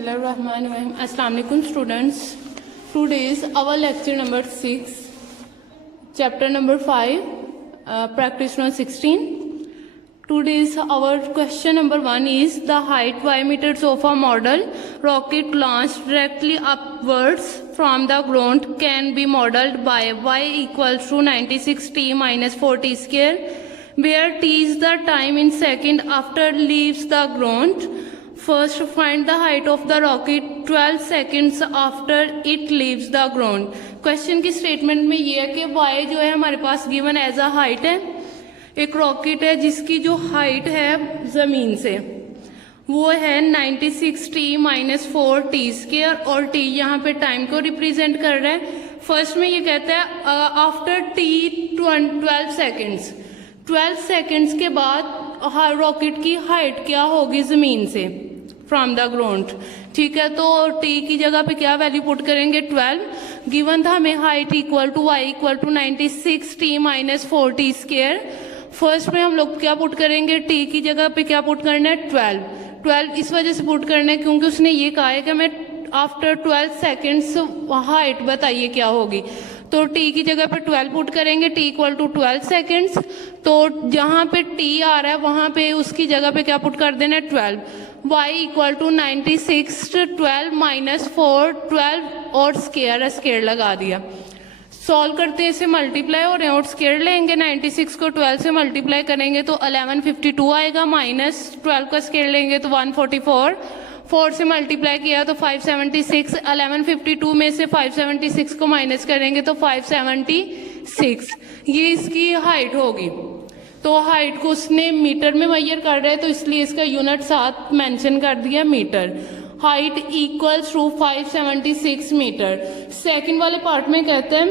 Assalamu alaikum students. Today is our lecture number 6, chapter number 5, practice note 16. Today's our question number 1 is the height y meters of a model rocket launched directly upwards from the ground can be modeled by y equals to 96t minus 4t square, where t is the time in second after leaves the ground. First, find the height of the rocket 12 seconds after it leaves the ground. Question की statement में ये है कि y जो है हमारे पास given as a height है, एक रॉकेट है जिसकी जो हाइट है ज़मीन से वो है 96t माइनस 4t स्क्वायर और t यहाँ पे टाइम को रिप्रेजेंट कर रहा है. फर्स्ट में ये कहता है आफ्टर t 12 सेकेंड्स, 12 सेकेंड्स के बाद रॉकेट की हाइट क्या होगी ज़मीन से फ्रॉम द ग्राउंड. ठीक है, तो t की जगह पे क्या वैल्यू पुट करेंगे 12. गिवन था हमें height equal to y equal to 96t minus 4t square. First में हम लोग क्या पुट करेंगे, t की जगह पे क्या पुट करना है 12 इस वजह से पुट करना है क्योंकि उसने ये कहा है कि हमें आफ्टर 12 सेकेंड्स हाइट बताइए क्या होगी. तो t की जगह पे 12 पुट करेंगे, t इक्वल टू 12 सेकेंड्स. तो जहाँ पे t आ रहा है वहाँ पे उसकी जगह पे क्या पुट कर देना है 12. y इक्वल टू 96 12 माइनस 4 12 और स्केयर लगा दिया. सॉल्व करते हैं, इसे मल्टीप्लाई हो रहे हैं और स्केयर लेंगे. 96 को 12 से मल्टीप्लाई करेंगे तो 1152 आएगा, माइनस 12 का स्केयर लेंगे तो 144. 4 से मल्टीप्लाई किया तो 576. 1152 में से 576 को माइनस करेंगे तो 576. ये इसकी हाइट होगी. तो हाइट को उसने मीटर में मेजर कर रहा है तो इसलिए इसका यूनिट साथ मेंशन कर दिया metre. Height equals to 576 metre. Second वाले पार्ट में कहते हैं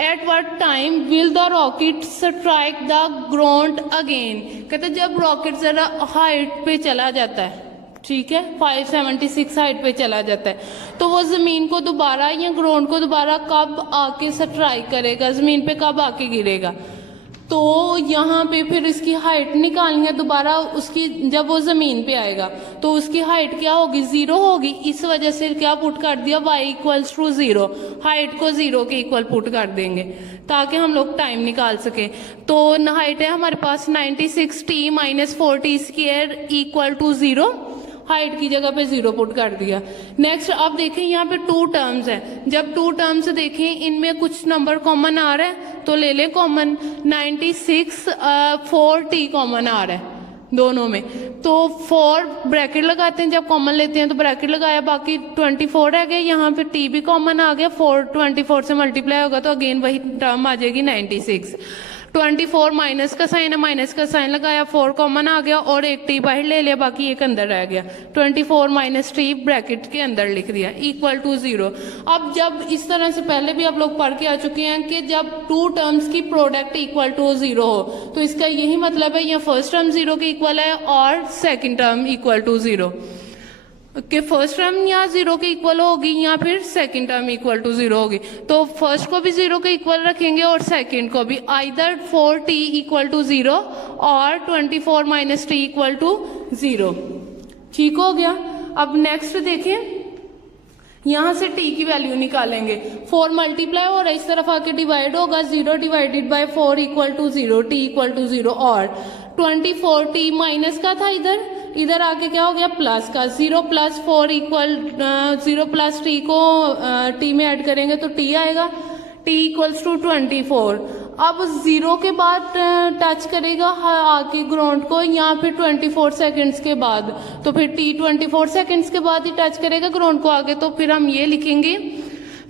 at what time will the rocket strike the ground again. कहते हैं जब रॉकेट जरा हाइट पे चला जाता है, ठीक है 576 हाइट पे चला जाता है, तो वो जमीन को दोबारा या ग्राउंड को दोबारा कब आके स्ट्राइक करेगा, जमीन पे कब आके गिरेगा. तो यहाँ पे फिर इसकी हाइट निकालनी है दोबारा उसकी. जब वो जमीन पे आएगा तो उसकी हाइट क्या होगी, 0 होगी. इस वजह से क्या पुट कर दिया y इक्वल्स टू 0. हाइट को 0 के इक्वल पुट कर देंगे ताकि हम लोग टाइम निकाल सके. तो हाइट है हमारे पास 96t minus 4t square equal to 0. Height की जगह पे 0 पुट कर दिया. नेक्स्ट अब देखें यहाँ पे 2 टर्म्स है. जब 2 टर्म्स देखें इनमें कुछ नंबर कॉमन आ रहा है तो ले लें कॉमन. 96 4t कॉमन आ रहा है दोनों में, तो 4 ब्रैकेट लगाते हैं. जब कॉमन लेते हैं तो ब्रैकेट लगाया, बाकी 24 रह गए. यहाँ पे t भी कॉमन आ गया. 4 24 से मल्टीप्लाई होगा तो अगेन वही टर्म आ जाएगी 96. 24 माइनस का साइन है, माइनस का साइन लगाया, 4 कॉमन आ गया और एक टी बाहर ले लिया, बाकी एक अंदर रह गया. 24 माइनस टी ब्रैकेट के अंदर लिख दिया इक्वल टू 0. अब जब इस तरह से पहले भी आप लोग पढ़ के आ चुके हैं कि जब 2 टर्म्स की प्रोडक्ट इक्वल टू 0 हो तो इसका यही मतलब है या फर्स्ट टर्म 0 के इक्वल है और सेकेंड टर्म इक्वल टू 0 कि फर्स्ट टर्म या 0 के इक्वल होगी या फिर सेकंड टर्म इक्वल टू 0 होगी. तो फर्स्ट को भी 0 के इक्वल रखेंगे और सेकंड को भी. आइदर 4t इक्वल टू 0 और 24 माइनस t इक्वल टू 0. ठीक हो गया. अब नेक्स्ट देखें, यहाँ से t की वैल्यू निकालेंगे. 4 मल्टीप्लाई हो रहा है, इस तरफ आके डिवाइड होगा. 0 divided by 4 equal to 0, t equal to 0. और 24t माइनस का था, इधर आके क्या हो गया प्लस का. 0 प्लस 4 इक्वल 0 प्लस t को t में ऐड करेंगे तो t आएगा. t equals to 24. अब 0 के बाद टच करेगा आके ग्राउंड को या फिर 24 सेकेंड्स के बाद, तो फिर t 24 सेकेंड्स के बाद ही टच करेगा ग्राउंड को आगे. तो फिर हम ये लिखेंगे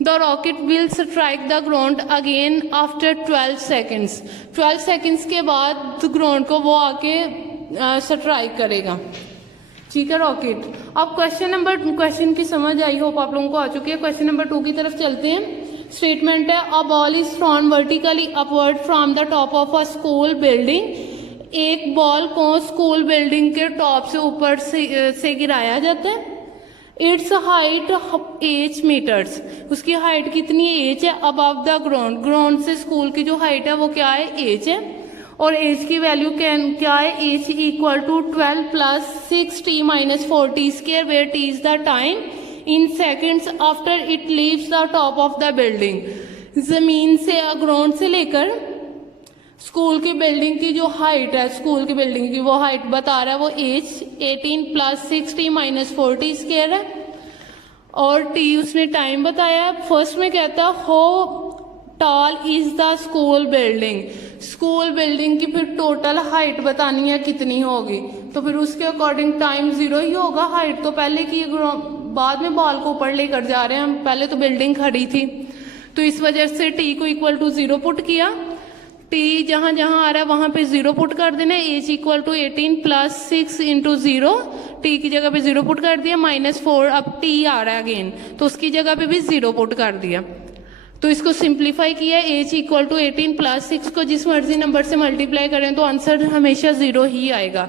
the rocket will strike the ground again after 12 seconds. 12 seconds के बाद ग्राउंड को वो आके स्ट्राइक करेगा. ठीक है रॉकेट. अब क्वेश्चन की समझ आई होप आप लोगों को आ चुकी है. क्वेश्चन नंबर 2 की तरफ चलते हैं. स्टेटमेंट है a ball is thrown vertically upward from the top of a school building. एक बॉल को स्कूल बिल्डिंग के टॉप से ऊपर से गिराया जाता है. Its height 8 metres. उसकी हाइट कितनी है, h है. अबव द ग्राउंड, ग्राउंड से स्कूल की जो हाइट है वो क्या है, h है. और एज की वैल्यू क्या है, H equal to 12 plus 6t minus 4t square, where t is the time in seconds after it leaves the top of the building. जमीन से ग्राउंड से लेकर स्कूल की बिल्डिंग की जो हाइट है, स्कूल की बिल्डिंग की वो हाइट बता रहा है, वो as 18 plus 6t minus 4t square है, और t उसने टाइम बताया। फर्स्ट में कहता है how tall is the school building, school building की फिर टोटल हाइट बतानी है कितनी होगी, तो फिर उसके अकॉर्डिंग टाइम 0 ही होगा। हाइट तो पहले की, बाद में बॉल को ऊपर लेकर जा रहे हैं हम, पहले तो बिल्डिंग खड़ी थी, तो इस वजह से t को इक्वल टू 0 पुट किया। t जहां जहां आ रहा है वहां पे 0 पुट कर देना। H equal to 18 plus 6 into 0, t की जगह पे 0 पुट कर दिया, माइनस 4, अब t आ रहा है अगेन, तो उसकी जगह पे भी 0 पुट कर दिया। तो इसको सिंप्लीफाई किया, एज इक्वल टू 18 प्लस 6 को जिस मर्जी नंबर से मल्टीप्लाई करें तो आंसर हमेशा 0 ही आएगा।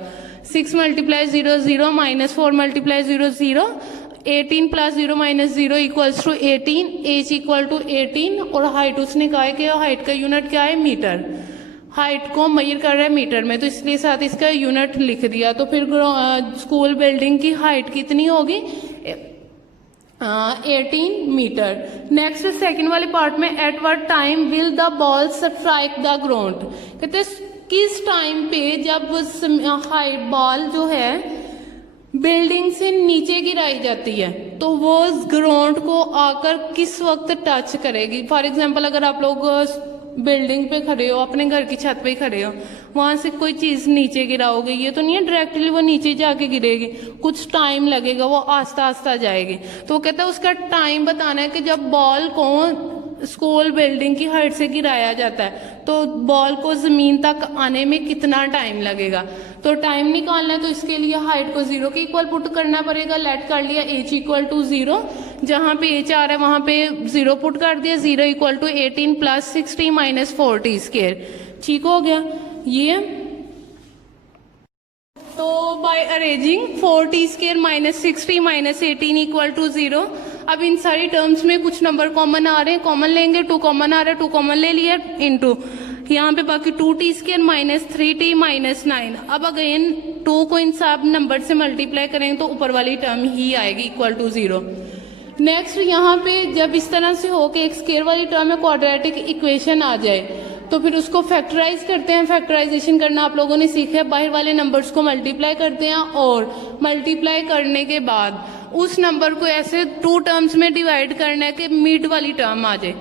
6 multiply 0 0, minus 4 multiply 0 0, 18 plus 0 minus 0 equals to 18, H equal to 18, और हाइट उसने कहा है कि हाइट का यूनिट क्या है, मीटर, हाइट को मेजर कर रहा है मीटर में, तो इसलिए साथ इसका यूनिट लिख दिया। तो फिर स्कूल बिल्डिंग की हाइट कितनी होगी, 18 मीटर। नेक्स्ट सेकंड वाले पार्ट में, eight what time will the ball strike the ground, कहते किस टाइम पे जब हाइट बॉल जो है बिल्डिंग से नीचे गिराई जाती है तो वो ग्राउंड को आकर किस वक्त टच करेगी। फॉर एग्जांपल अगर आप लोग बिल्डिंग पे खड़े हो, अपने घर की छत पे खड़े हो, वहां से कोई चीज नीचे गिराओगे, ये तो नहीं है डायरेक्टली वो नीचे जाके गिरेगी, कुछ टाइम लगेगा, वो आस्ता आस्ता जाएगी। तो वो कहता है उसका टाइम बताना है कि जब बॉल को स्कूल बिल्डिंग की हाइट से गिराया जाता है तो बॉल को जमीन तक आने में कितना टाइम लगेगा। तो टाइम निकालना है तो इसके लिए हाइट को 0 के इक्वल पुट करना पड़ेगा। लेट कर लिया एच इक्वल टू 0, जहां पे एच आ रहा है वहां पे 0 पुट कर दिया। 0 equal to 18 plus 6t minus 4t square, ठीक हो गया ये। तो by arranging 4t square minus 6t minus 18 equal to 0, अब इन सारी टर्म्स में कुछ नंबर कॉमन आ रहे हैं, कॉमन लेंगे, 2 कॉमन आ रहा है, 2 कॉमन ले लिया, इनटू यहाँ पे बाकी 2t square minus 3t minus 9। अब अगेन 2 को इन सब नंबर से मल्टीप्लाई करेंगे तो ऊपर वाली टर्म ही आएगी इक्वल टू 0। नेक्स्ट यहाँ पे जब इस तरह से हो कि एक स्क्वायर वाली टर्म में क्वाड्रेटिक इक्वेशन आ जाए तो फिर उसको फैक्टराइज करते हैं। फैक्टराइजेशन करना आप लोगों ने सीखा है, बाहर वाले नंबर्स को मल्टीप्लाई करते हैं और मल्टीप्लाई करने के बाद उस नंबर को ऐसे 2 टर्म्स में डिवाइड करना है कि मिड वाली टर्म आ जाए।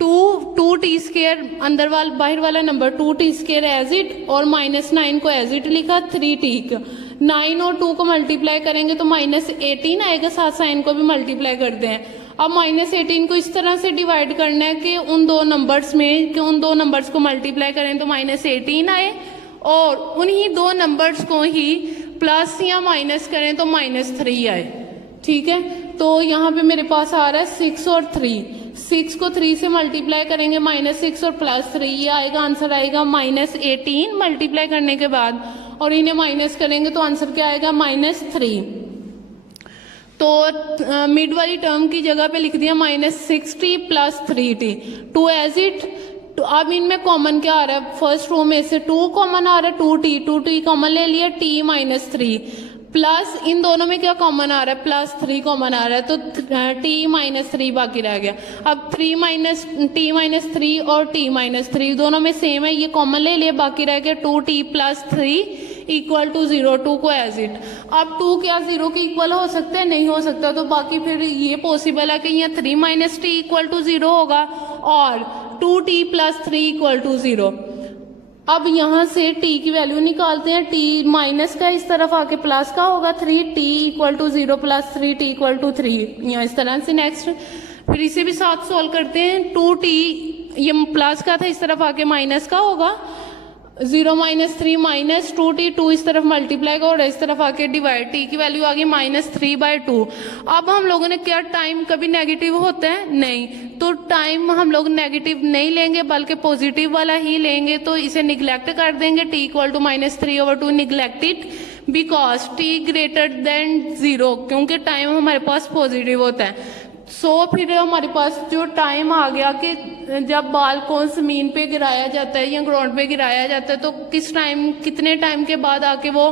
2t स्क्वायर अंदर वाला बाहर वाला number 2t square as it, और माइनस 9 को एज इट लिखा, 3t का 9 और 2 को मल्टीप्लाई करेंगे तो माइनस 18 आएगा, साथ साइन को भी मल्टीप्लाई करते हैं। अब माइनस 18 को इस तरह से डिवाइड करना है कि उन दो नंबर्स को मल्टीप्लाई करें तो माइनस 18 आए, और उन्हीं 2 नंबर्स को ही प्लस या माइनस करें तो माइनस 3 आए, ठीक है। तो यहाँ पे मेरे पास आ रहा है 6 और 3, 6 को 3 से मल्टीप्लाई करेंगे माइनस 6 और प्लस 3, ये आएगा, आंसर आएगा माइनस 18 मल्टीप्लाई करने के बाद, और इन्हें माइनस करेंगे तो आंसर क्या आएगा, माइनस 3। तो मिड वाली टर्म की जगह पे लिख दिया minus 6t plus 3t, 2 as it. तो अब इनमें कॉमन क्या आ रहा है, फर्स्ट रो में से 2 कॉमन आ रहा है, 2t कॉमन ले लिया, t माइनस 3 प्लस इन दोनों में क्या कॉमन आ रहा है, प्लस 3 कॉमन आ रहा है, तो t माइनस 3 बाकी रह गया। अब t माइनस 3 और t माइनस 3 दोनों में सेम है, ये कॉमन ले लिया, बाकी रह गया 2t प्लस 3 इक्वल टू 0, 2 को एज इट। अब 2 क्या 0 के इक्वल हो सकता है, नहीं हो सकता, तो बाकी फिर ये पॉसिबल है कि यहाँ 3 माइनस t इक्वल टू 0 होगा और 2t प्लस 3 इक्वल टू 0। अब यहाँ से t की वैल्यू निकालते हैं, t माइनस का इस तरफ आके प्लस का होगा 3t equal to 0 plus 3t equal to 3, यहाँ इस तरह से। नेक्स्ट फिर इसे भी साथ सोल्व करते हैं, 2t ये प्लस का था, इस तरफ आके माइनस का होगा, 0 माइनस 3 माइनस 2t, 2 इस तरफ मल्टीप्लाई का और इस तरफ आके डिवाइड, t की वैल्यू आ गई माइनस 3/2। अब हम लोगों ने क्या, टाइम कभी नेगेटिव होता है, नहीं, तो टाइम हम लोग नेगेटिव नहीं लेंगे बल्कि पॉजिटिव वाला ही लेंगे, तो इसे निग्लेक्ट कर देंगे। t equal to minus 3/2 neglected because t greater than 0, क्योंकि टाइम हमारे पास पॉजिटिव होता है। सो फिर हमारे पास जो टाइम आ गया कि जब बॉल को ज़मीन पे गिराया जाता है या ग्राउंड पे गिराया जाता है तो किस टाइम, कितने टाइम के बाद आके वो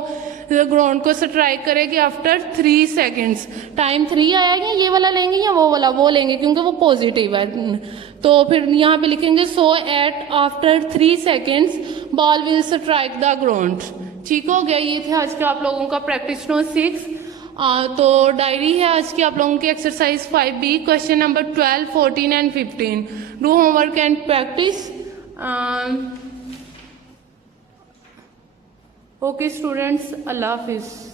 ग्राउंड को स्ट्राइक करेगी, आफ्टर 3 सेकेंड्स। टाइम 3 आएगा, ये वाला लेंगे या वो वाला, वो लेंगे क्योंकि वो पॉजिटिव है। तो फिर यहाँ पे लिखेंगे so at after 3 seconds ball will strike the ground. ठीक हो गया, ये थे आज का आप लोगों का प्रैक्टिस नोट 6। तो डायरी है आज की आप लोगों की exercise 5B, question number 12, 14 and 15। Do homework and practice. Okay students, अल्लाह हाफिज़।